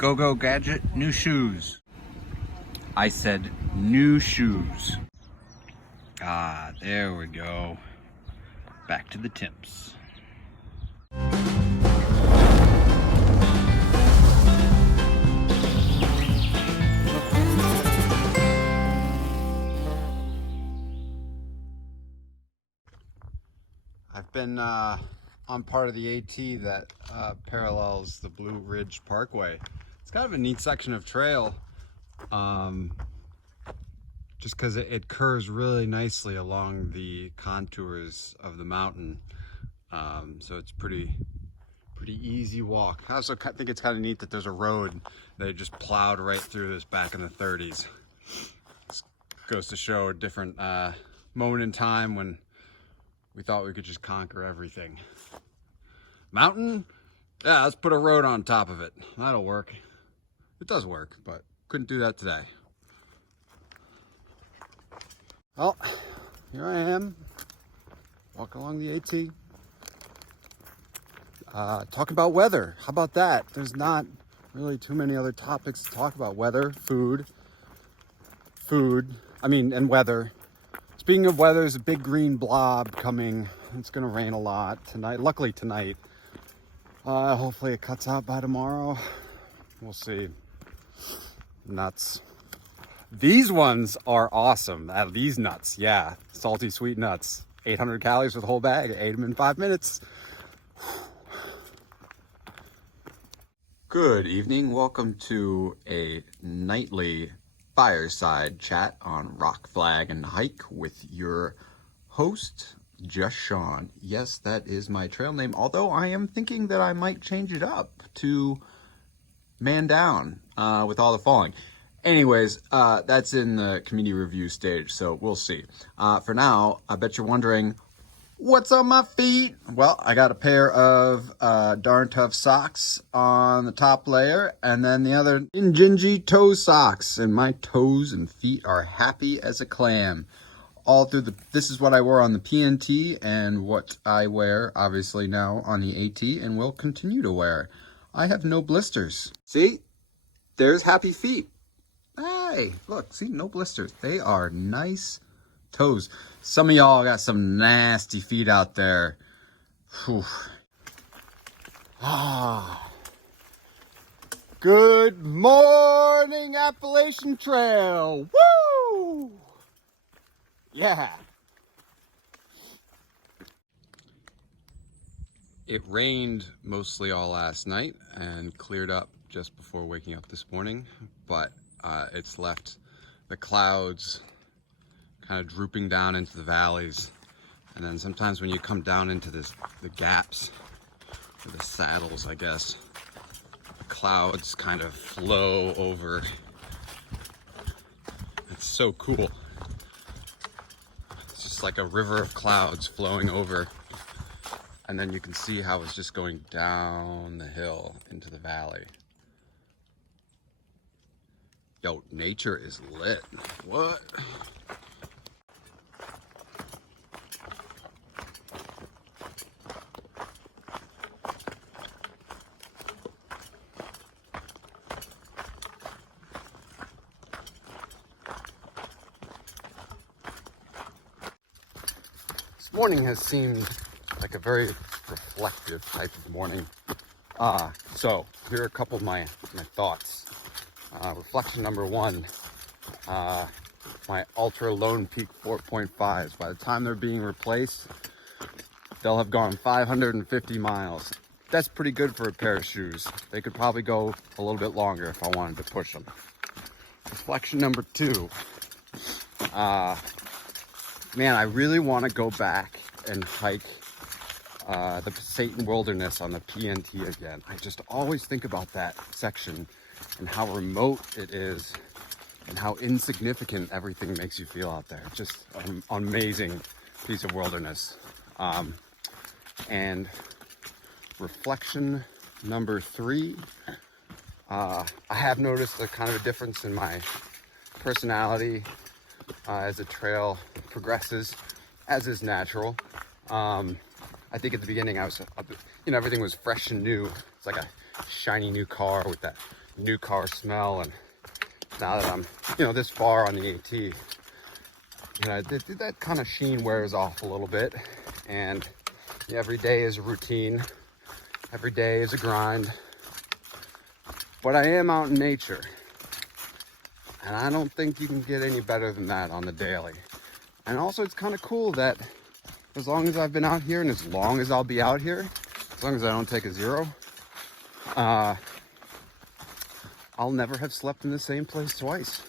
Go-Go Gadget, new shoes. I said new shoes. Ah, there we go. Back to the tips. I've been on part of the AT that parallels the Blue Ridge Parkway. It's kind of a neat section of trail, just because it curves really nicely along the contours of the mountain. So it's pretty easy walk. I also think it's kind of neat that there's a road that just plowed right through this back in the 30s. This goes to show a different moment in time when we thought we could just conquer everything. Mountain? Yeah, let's put a road on top of it. That'll work. It does work, but couldn't do that today. Well, here I am, walking along the AT. Talking about weather. How about that? There's not really too many other topics to talk about. Weather, and weather. Speaking of weather, there's a big green blob coming. It's gonna rain a lot tonight. Luckily tonight. Hopefully it cuts out by tomorrow. We'll see. Nuts. These ones are awesome. These nuts, yeah. Salty sweet nuts. 800 calories for the whole bag. I ate them in 5 minutes. Good evening. Welcome to a nightly fireside chat on Rock, Flag, and Hike with your host, Just Sean. Yes, that is my trail name, although I am thinking that I might change it up to Man Down with all the falling. Anyways, that's in the community review stage, so we'll see. For now, I bet you're wondering, what's on my feet? Well, I got a pair of Darn Tough socks on the top layer, and then the other Injinji toe socks, and my toes and feet are happy as a clam. All through this is what I wore on the PNT and what I wear, obviously, now on the AT, and will continue to wear. I have no blisters. See? There's happy feet. Hey, look, see, no blisters. They are nice toes. Some of y'all got some nasty feet out there. Whew. Good morning, Appalachian Trail. Woo! Yeah. It rained mostly all last night and cleared up just before waking up this morning, but it's left the clouds kind of drooping down into the valleys, and then sometimes when you come down into the gaps, or the saddles, I guess, the clouds kind of flow over. It's so cool. It's just like a river of clouds flowing over, and then you can see how it's just going down the hill into the valley. Yo, nature is lit. What? This morning has seemed like a very reflective type of morning. So here are a couple of my thoughts. Reflection number one, my Ultra Lone Peak 4.5s. By the time they're being replaced, they'll have gone 550 miles. That's pretty good for a pair of shoes. They could probably go a little bit longer if I wanted to push them. Reflection number two, man, I really want to go back and hike the Satan Wilderness on the PNT again. I just always think about that section and how remote it is and how insignificant everything makes you feel out there. Just an amazing piece of wilderness. And reflection number three, I have noticed a kind of a difference in my personality as the trail progresses, as is natural. I think at the beginning I was, everything was fresh and new. It's like a shiny new car with that new car smell. And now that I'm, this far on the AT, that kind of sheen wears off a little bit. And every day is a routine. Every day is a grind. But I am out in nature. And I don't think you can get any better than that on the daily. And also it's kind of cool that as long as I've been out here and as long as I'll be out here, as long as I don't take a zero, I'll never have slept in the same place twice.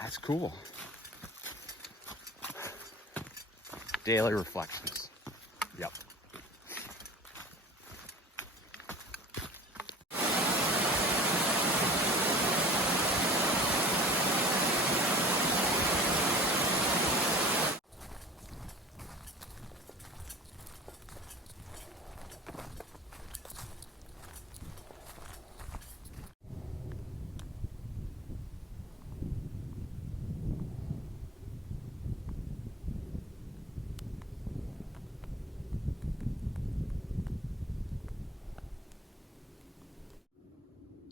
That's cool. Daily reflections. Yep.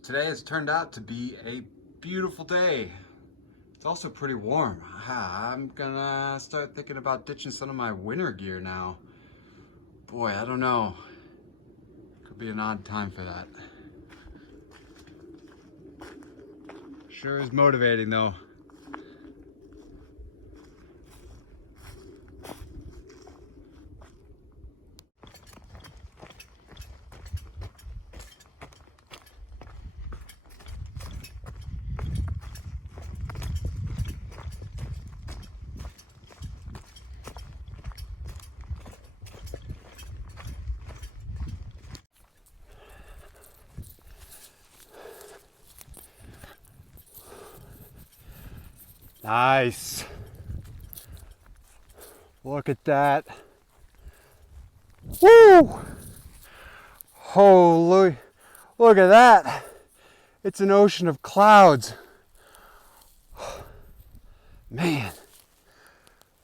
Today has turned out to be a beautiful day. It's also pretty warm. I'm gonna start thinking about ditching some of my winter gear now. Boy, I don't know. Could be an odd time for that. Sure is motivating though. Nice. Look at that. Woo! Holy, look at that. It's an ocean of clouds. Man.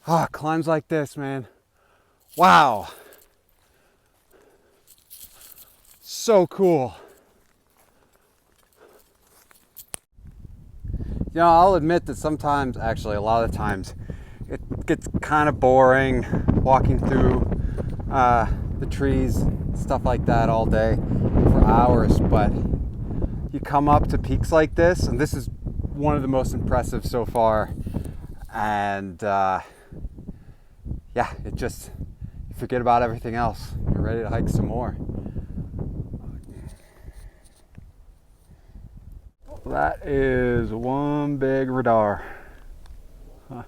Ah, climbs like this, man. Wow. So cool. I'll admit that sometimes, actually a lot of times, it gets kind of boring walking through the trees, stuff like that all day for hours, but you come up to peaks like this, and this is one of the most impressive so far, and yeah, it just, you forget about everything else. You're ready to hike some more. That is one big radar. Huh.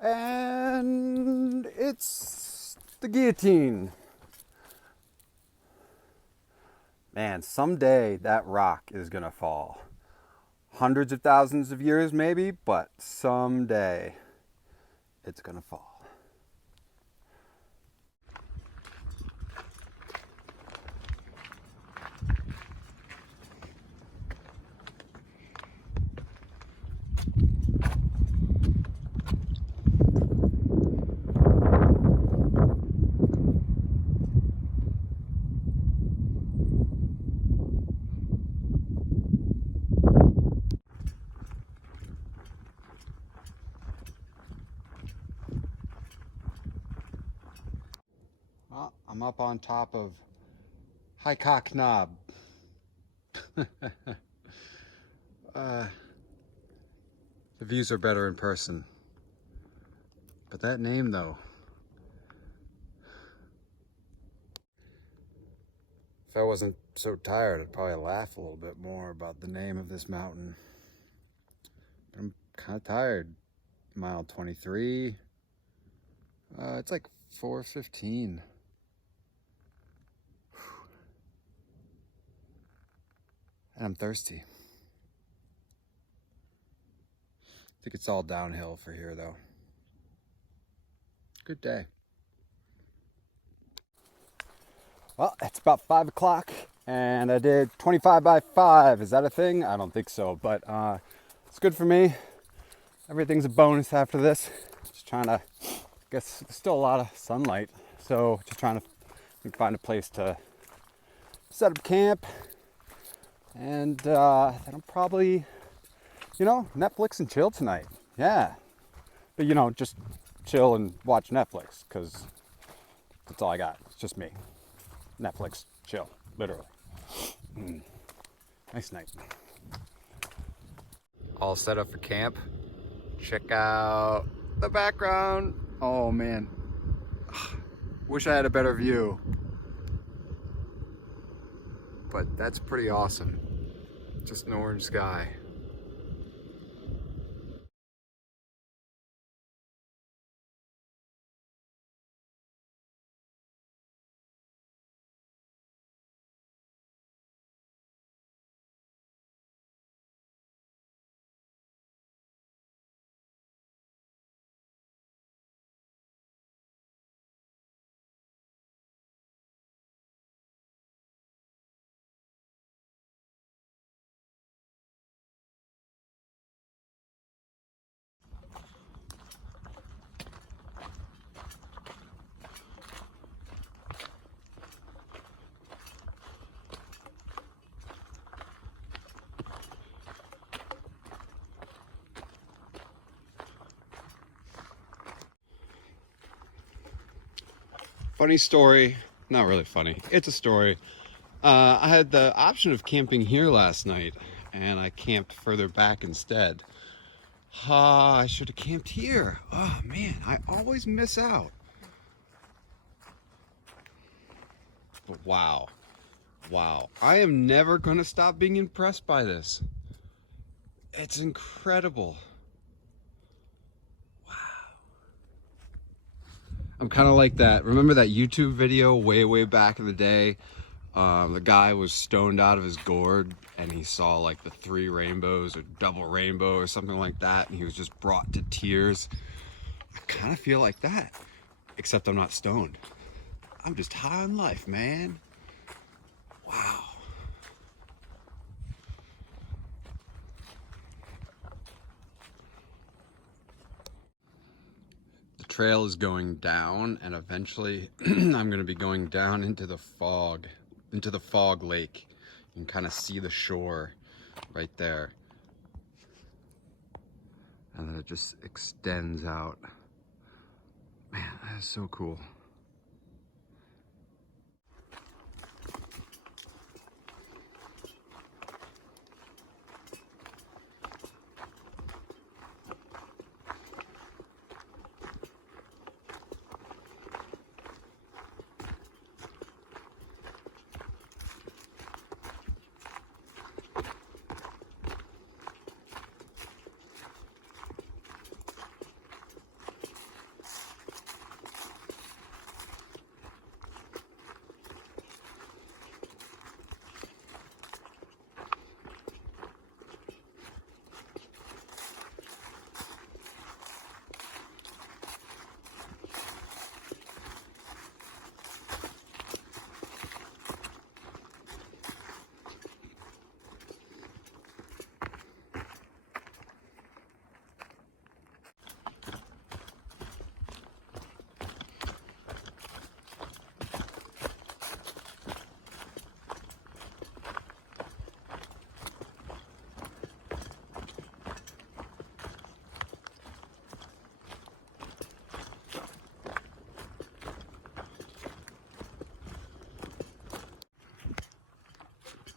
And it's the guillotine. Man, someday that rock is gonna fall. Hundreds of thousands of years maybe, but someday it's gonna fall. I'm up on top of High Cock Knob. The views are better in person. But that name though. If I wasn't so tired, I'd probably laugh a little bit more about the name of this mountain. But I'm kind of tired. Mile 23. It's like 4:15. And I'm thirsty. I think it's all downhill for here though. Good day. Well, it's about 5 o'clock and I did 25 by 5. Is that a thing? I don't think so, but it's good for me. Everything's a bonus after this. Just trying to, I guess there's still a lot of sunlight. So just trying to find a place to set up camp, and then I'll probably, Netflix and chill tonight. Yeah. But, just chill and watch Netflix, because that's all I got. It's just me. Netflix, chill, literally. Nice night. All set up for camp. Check out the background. Oh man, wish I had a better view, but that's pretty awesome. Just an orange sky. Funny story, not really funny, it's a story. I had the option of camping here last night, and I camped further back instead. I should have camped here. Oh man, I always miss out. But wow, I am never gonna stop being impressed by this. It's incredible. I'm kind of like that. Remember that YouTube video way back in the day? The guy was stoned out of his gourd and he saw like the 3 rainbows or double rainbow or something like that, and he was just brought to tears. I kind of feel like that, except I'm not stoned. I'm just high on life, man. Wow. The trail is going down, and eventually I'm going to be going down into the fog lake. You can kind of see the shore right there. And then it just extends out. Man, that is so cool.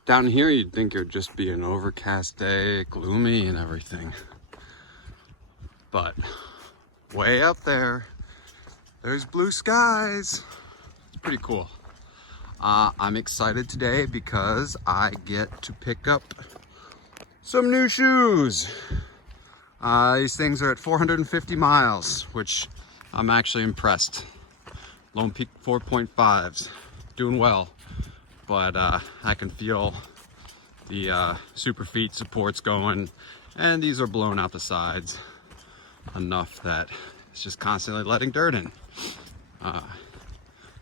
Down here, you'd think it would just be an overcast day, gloomy and everything. But way up there, there's blue skies. It's pretty cool. I'm excited today because I get to pick up some new shoes. These things are at 450 miles, which I'm actually impressed. Lone Peak 4.5s, doing well. But I can feel the super feet supports going, and these are blown out the sides enough that it's just constantly letting dirt in.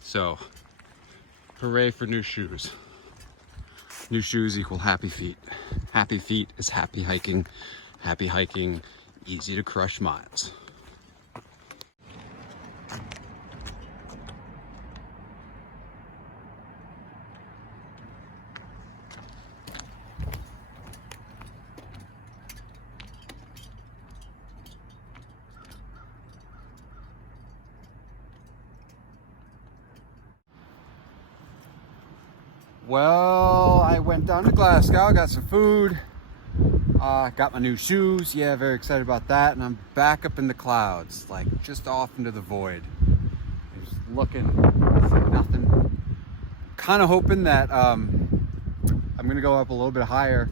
So hooray for new shoes. New shoes equal happy feet. Happy feet is happy hiking. Happy hiking, easy to crush miles. Well, I went down to Glasgow, got some food, got my new shoes. Yeah, very excited about that. And I'm back up in the clouds, like just off into the void. Just looking, see nothing. Kind of hoping that I'm gonna go up a little bit higher,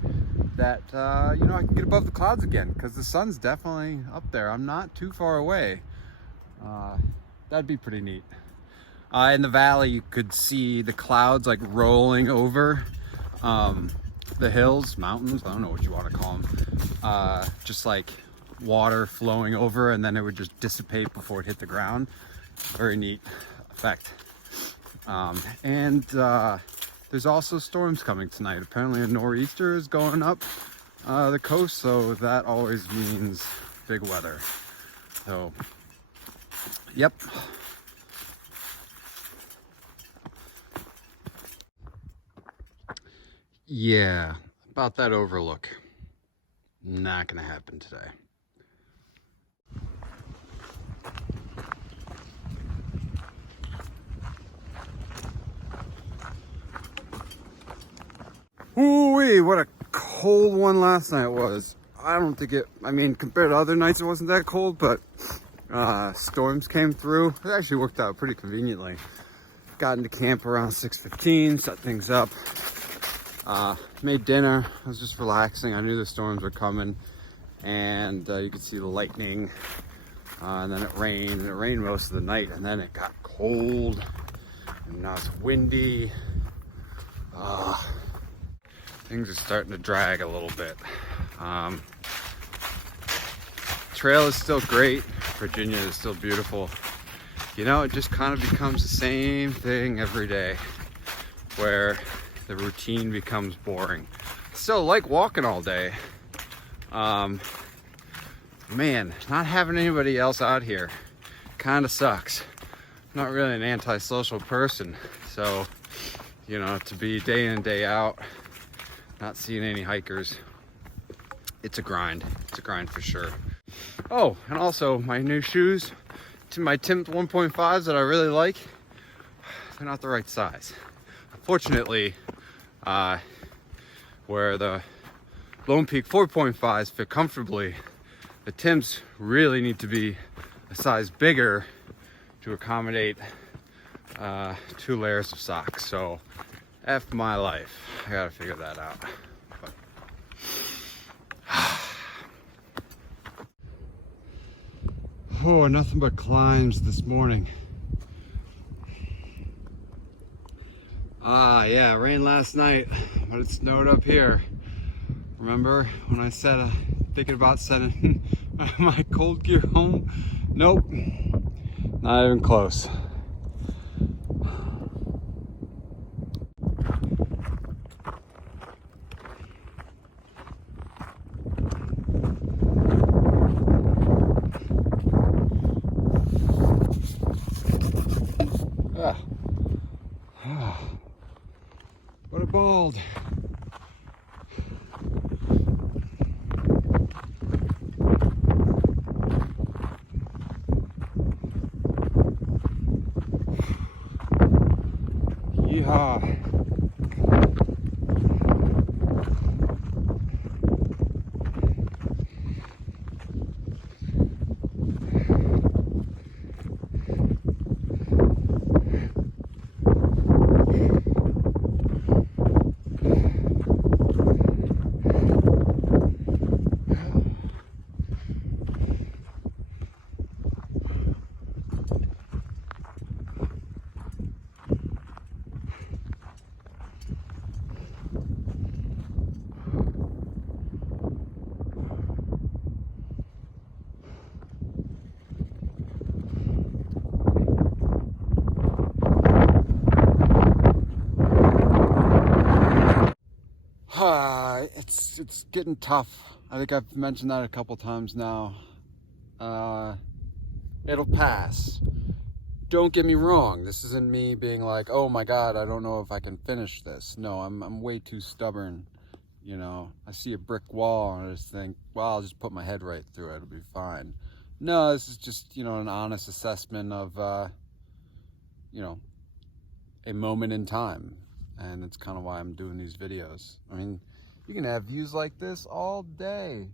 that you know, I can get above the clouds again, because the sun's definitely up there. I'm not too far away. That'd be pretty neat. In the valley, you could see the clouds like rolling over the hills, mountains, I don't know what you want to call them. Just like water flowing over, and then it would just dissipate before it hit the ground. Very neat effect. There's also storms coming tonight. Apparently a nor'easter is going up the coast, so that always means big weather. So, yep. Yeah, about that overlook. Not gonna happen today. Ooh-wee, what a cold one last night was. I don't think I mean, compared to other nights, it wasn't that cold, but storms came through. It actually worked out pretty conveniently. Got into camp around 6:15, set things up. Made dinner. I was just relaxing. I knew the storms were coming, and you could see the lightning, and then it rained, and it rained most of the night, and then it got cold, and now it's windy. Things are starting to drag a little bit. Trail is still great. Virginia is still beautiful. You know, it just kind of becomes the same thing every day, where the routine becomes boring. Still like walking all day. Man, not having anybody else out here kind of sucks. I'm not really an antisocial person, so, you know, to be day in and day out, not seeing any hikers, it's a grind. It's a grind for sure. Oh, and also my new shoes, my Timt 1.5s that I really like, they're not the right size. Unfortunately, where the Lone Peak 4.5s fit comfortably, the Timts really need to be a size bigger to accommodate 2 layers of socks. So, F my life. I gotta figure that out. But... oh, nothing but climbs this morning. Yeah, rain last night, but it snowed up here. Remember when I said thinking about sending my cold gear home? Nope, not even close. What a bald. Yeehaw. It's getting tough. I think I've mentioned that a couple times now. It'll pass. Don't get me wrong. This isn't me being like, oh my God, I don't know if I can finish this. No, I'm way too stubborn. You know, I see a brick wall and I just think, well, I'll just put my head right through it. It'll be fine. No, this is just, you know, an honest assessment of, you know, a moment in time. and it's kind of why I'm doing these videos. I mean, you can have views like this all day,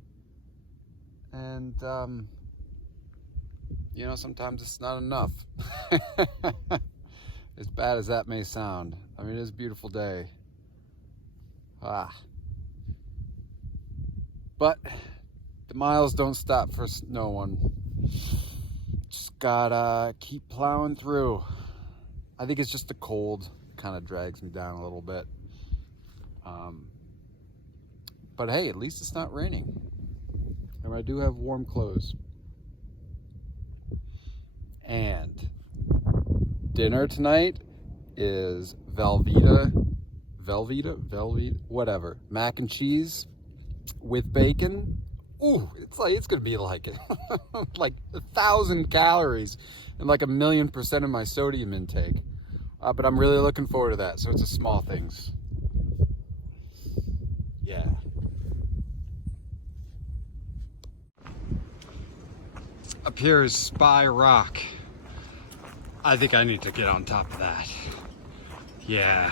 and you know, sometimes it's not enough. As bad as that may sound. I mean, it's a beautiful day. But the miles don't stop for no one. Just gotta keep plowing through. I think it's just the cold kind of drags me down a little bit. But hey, at least it's not raining. And I do have warm clothes. And dinner tonight is Velveeta, whatever. Mac and cheese with bacon. Ooh, it's gonna be like 1,000 calories and like 1,000,000% of my sodium intake. But I'm really looking forward to that. So it's a small things. Yeah. Up here is Spy Rock. I think I need to get on top of that. Yeah.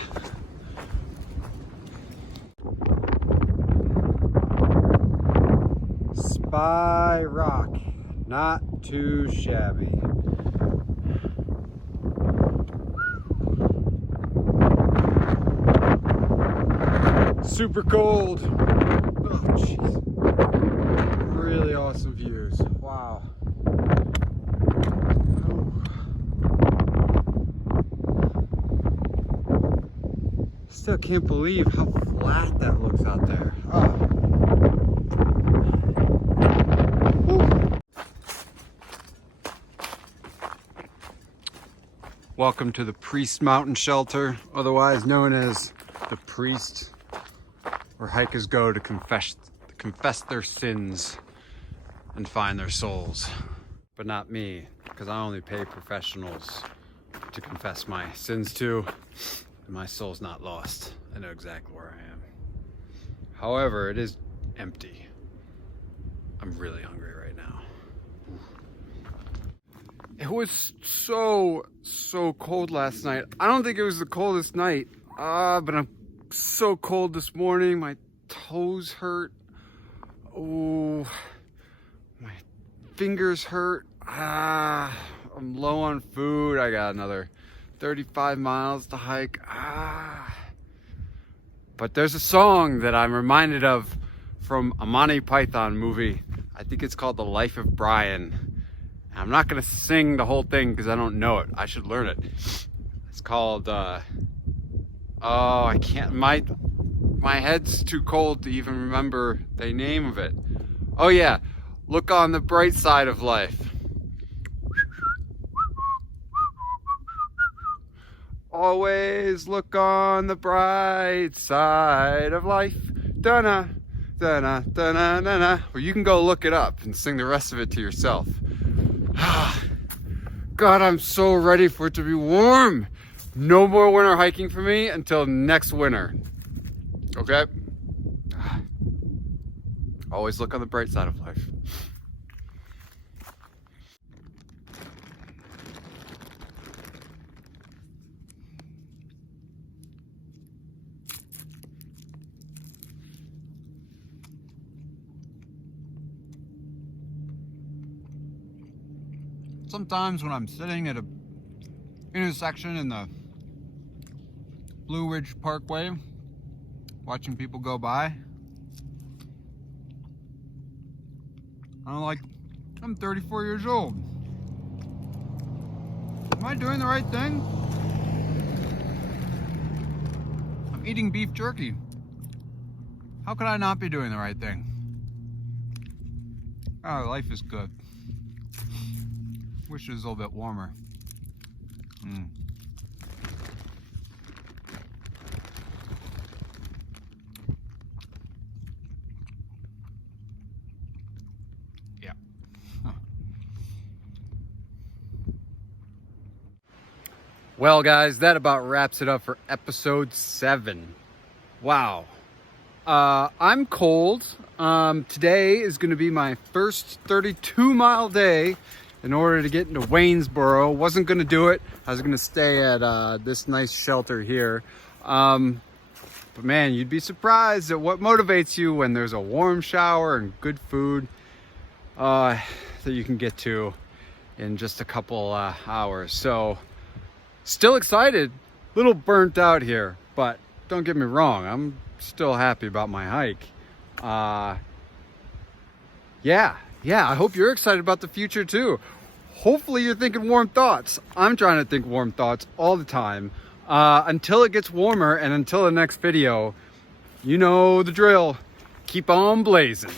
Spy Rock. Not too shabby. Super cold. Oh, jeez. Really awesome views. Wow. Still can't believe how flat that looks out there. Oh. Welcome to the Priest Mountain Shelter, otherwise known as the Priest, where hikers go to confess their sins and find their souls. But not me, because I only pay professionals to confess my sins to. My soul's not lost. I know exactly where I am. However, it is empty. I'm really hungry right now. It was so cold last night. I don't think it was the coldest night, but I'm so cold this morning. My toes hurt. Oh, my fingers hurt. I'm low on food. I got another 35 miles to hike. But there's a song that I'm reminded of from a Monty Python movie. I think it's called The Life of Brian. I'm not gonna sing the whole thing because I don't know it. I should learn it. It's called, oh, I can't, my head's too cold to even remember the name of it. Oh yeah, look on the bright side of life. Always look on the bright side of life. Da-na, da-na, da-na, da-na. Or you can go look it up and sing the rest of it to yourself. God, I'm so ready for it to be warm. No more winter hiking for me until next winter. Okay? Always look on the bright side of life. Sometimes when I'm sitting at a intersection in the Blue Ridge Parkway, watching people go by, I'm 34 years old. Am I doing the right thing? I'm eating beef jerky. How could I not be doing the right thing? Oh, life is good. Wish it was a little bit warmer. Yeah. Well, guys, that about wraps it up for episode 7. Wow. I'm cold. Today is going to be my first 32-mile day in order to get into Waynesboro. Wasn't gonna do it. I was gonna stay at this nice shelter here. But man, you'd be surprised at what motivates you when there's a warm shower and good food that you can get to in just a couple hours. So still excited, little burnt out here, but don't get me wrong, I'm still happy about my hike. Yeah, I hope you're excited about the future too. Hopefully you're thinking warm thoughts. I'm trying to think warm thoughts all the time until it gets warmer, and until the next video, you know the drill. Keep on blazing.